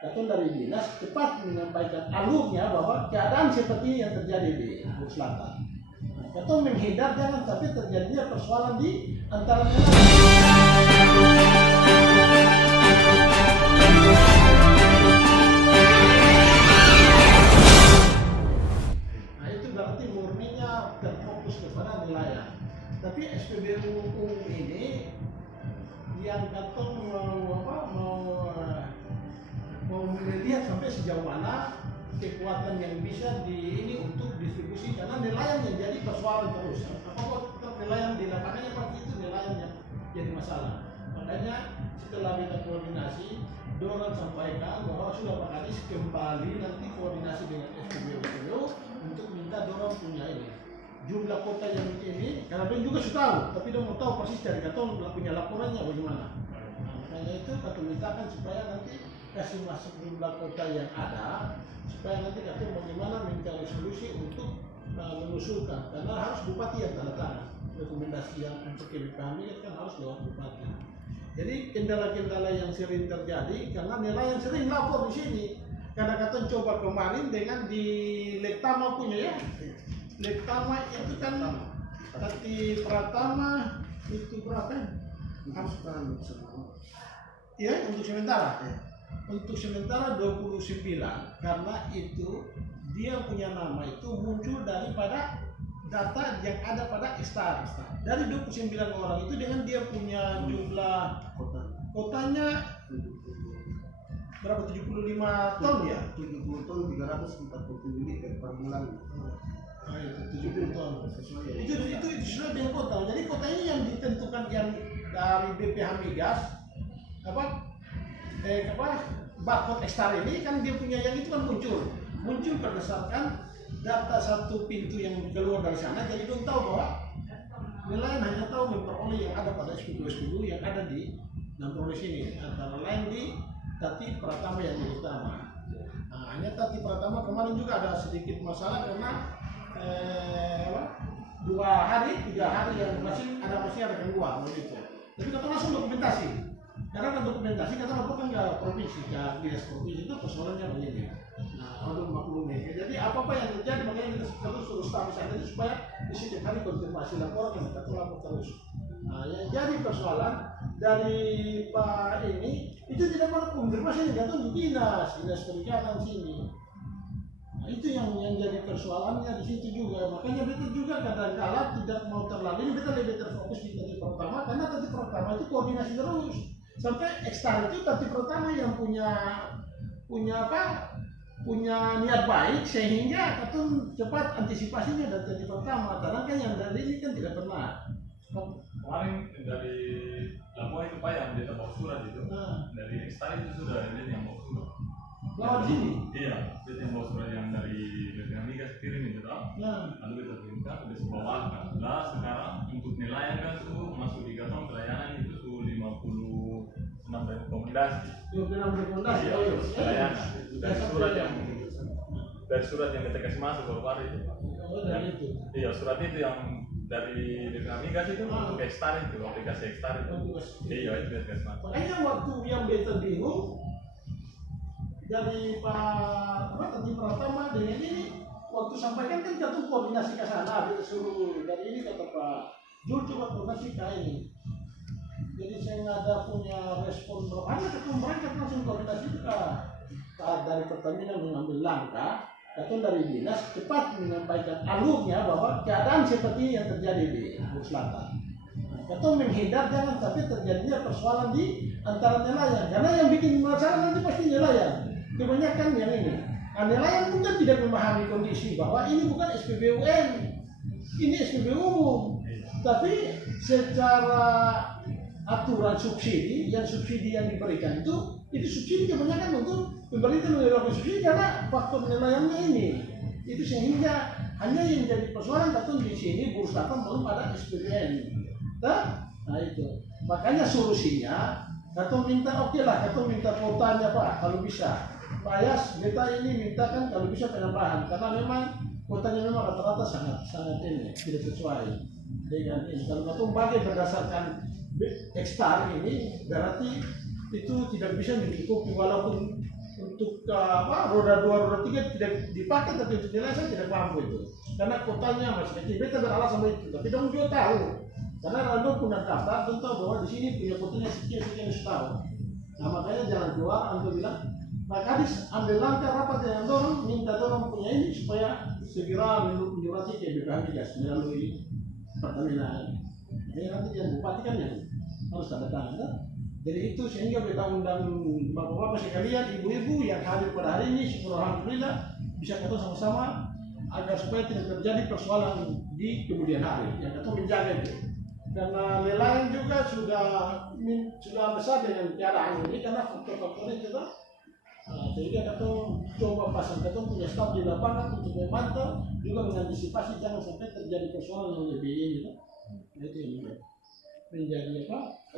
Katong dari dinas cepat menyampaikan alurnya bahwa keadaan seperti yang terjadi di Bur Selatan. Katong menghindar jangan sampai terjadinya persoalan di antara nelayan. Terfokus kepada nelayan. Tapi SPBU ini yang katong mau melihat sampai sejauh mana kekuatan yang bisa ini untuk distribusi, karena nelayan yang jadi persoalan terus. Apakah nelayan di lapangannya pasti itu nelayan yang jadi masalah. Makanya setelah kita koordinasi, Doran sampaikan bahwa sudah Pak Kadis kembali nanti koordinasi dengan SPBU untuk minta Doran punya ini jumlah kota yang ini, karena dia juga sudah tahu, tapi dia mau tahu persis dari katong punya laporannya bagaimana. Nah, makanya itu katong mintakan supaya nanti kasih masuk jumlah kota yang ada, supaya nanti katong bagaimana minta resolusi untuk mengusulkan, karena harus bupati yang tanda tangan rekomendasi yang untuk kami kan harus lewat bupati. Jadi kendala-kendala yang sering terjadi karena nelayan sering lapor di sini, karena katong coba kemarin dengan di Lektama punya ya. Lektama itu kan Tati Pratama itu berapa? Harus ya untuk sementara. Untuk sementara 29 karena itu dia punya nama itu muncul daripada data yang ada pada Ekstar. Dari 29 orang itu dengan dia punya jumlah kotanya berapa? 75 ton ya? 70 ton 340 unit per bulan. Itu 70 ton itu sudah dengan kota. Jadi kota ini yang ditentukan yang dari BPH Migas barcode Ekstar ini kan dia punya yang itu kan muncul berdasarkan data satu pintu yang keluar dari sana. Jadi dong tahu bahwa nelayan hanya tahu memperoleh yang ada pada SPBU yang ada di Nampol sini, antara lain di Tati Pratama yang utama. Nah, hanya Tati Pratama kemarin juga ada sedikit masalah karena 2 hari 3 hari yang masih ada gangguan begitu. Tapi kita langsung dokumentasi. Karena kan dokumentasi kita lakukan ke provinsi, ke dinas provinsi itu persoalannya begini. Nah, untuk maklumnya. Jadi apa yang terjadi makanya kita suruh staf sana supaya di setiap hari konfirmasi laporan yang kita lapor terus. Nah, yang jadi persoalan dari Pak ini itu tidak pernah konfirmasi yang jatuh di dinas perikanan sini. Nah, itu yang jadi persoalannya di situ juga. Makanya betul juga kadang-kala tidak mau terlalu, kita lebih terfokus di Tati Pratama karena Tati Pratama itu koordinasi terus. Sampai Ekstar itu Tati Pratama yang punya niat baik sehingga katong cepat antisipasinya dari Tati Pratama. Karena kan yang dari ini kan tidak pernah. Kemarin dari Labuan itu Pak yang dia bawa surat itu, dari Ekstar itu sudah dia yang bawa surat. Lewat sini? Iya, dia yang bawa surat yang dari Migas kirim itu toh. Lalu kita perintah, kita bawakan. Nah sekarang untuk nelayan kan tuh masuk di kantong pelayanan itu tuh 56 rekomendasi. 56 rekomendasi. Iya, pelayanan. Dari surat yang kita kasih masuk baru itu. Oh, dari itu. Iya, surat itu yang dari Migas itu untuk Ekstar itu, aplikasi Ekstar itu. Iya, itu dia kasih masuk. Makanya waktu yang beta bingung dari Pak Tati Pratama dengan ini waktu sampaikan kan kita koordinasi ke sana, kita suruh dari ini kata Pak Jul coba koordinasi ke ini. Jadi saya nggak ada punya respon berapa, ketemu mereka langsung koordinasi ke dari Pertamina mengambil langkah, atau dari dinas cepat menyampaikan alurnya bahwa keadaan seperti yang terjadi di Bur Selatan. Atau menghindar jangan sampai terjadinya persoalan di antara nelayan, karena yang bikin masalah nanti pasti nelayan. Kebanyakan yang ini, nelayan mungkin tidak memahami kondisi bahwa ini bukan SPBUN, ini SPBU umum, tapi secara aturan subsidi yang diberikan itu subsidi kebanyakan untuk pemerintah memberikan subsidi karena faktor nelayannya ini, itu sehingga hanya yang jadi persoalan katun di sini Bur Selatan belum ada SPBN, nah itu makanya solusinya katun minta katun minta kotanya Pak kalau bisa. Pak Yas, beta ini mintakan kalau bisa penambahan karena memang kotanya memang rata-rata sangat ini tidak sesuai dengan ini. Kalau katong bagi berdasarkan Ekstar ini berarti itu tidak bisa mencukupi walaupun apa roda 2 roda 3 tidak dipakai, tapi untuk nilai saya tidak mampu itu karena kotanya masih kecil. Beta beralasan sama itu, tapi dong juga tahu karena Rando punya daftar dan tahu bahwa di sini punya kotanya sekian setahun. Nah makanya jangan keluar. Ando bilang Pak Kadis ambil langkah rapat dengan dorong, minta dorong punya ini supaya segera menyurati ke BPH Migas melalui Pertamina. Jadi nanti yang bupati kan yang harus tanda tangan. Jadi itu sehingga kita undang bapak-bapak sekalian, ibu-ibu yang hadir pada hari ini, syukur alhamdulillah bisa kita sama-sama agar supaya tidak terjadi persoalan di kemudian hari. Yang kita menjaga itu. Karena nelayan juga sudah besar dengan keadaan ini karena faktor-faktornya kita sehingga kita coba pasang, kita punya staf di lapangan untuk memantau juga mengantisipasi jangan sampai terjadi persoalan yang lebih ini. Itu yang menjadi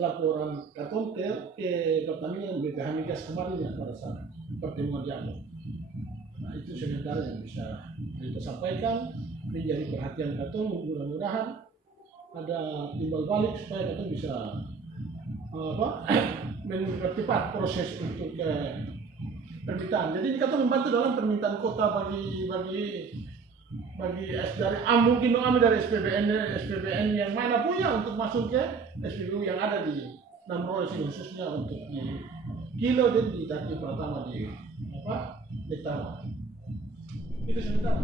laporan Katon ke Pertamina dan BPH Migas kemarin ya pada saat pertemuan dialog. Nah itu sementara yang bisa kita sampaikan menjadi perhatian Katon. Mudah-mudahan ada timbal balik supaya Katon bisa mempercepat proses untuk permintaan. Jadi Katon membantu dalam permintaan kota bagi dari mungkin kami dari SPBN yang mana punya untuk masuk ke SPBU yang ada di Namroles ini khususnya untuk di Kilo dan di Taki Pratama di Dektara. Itu sebentar.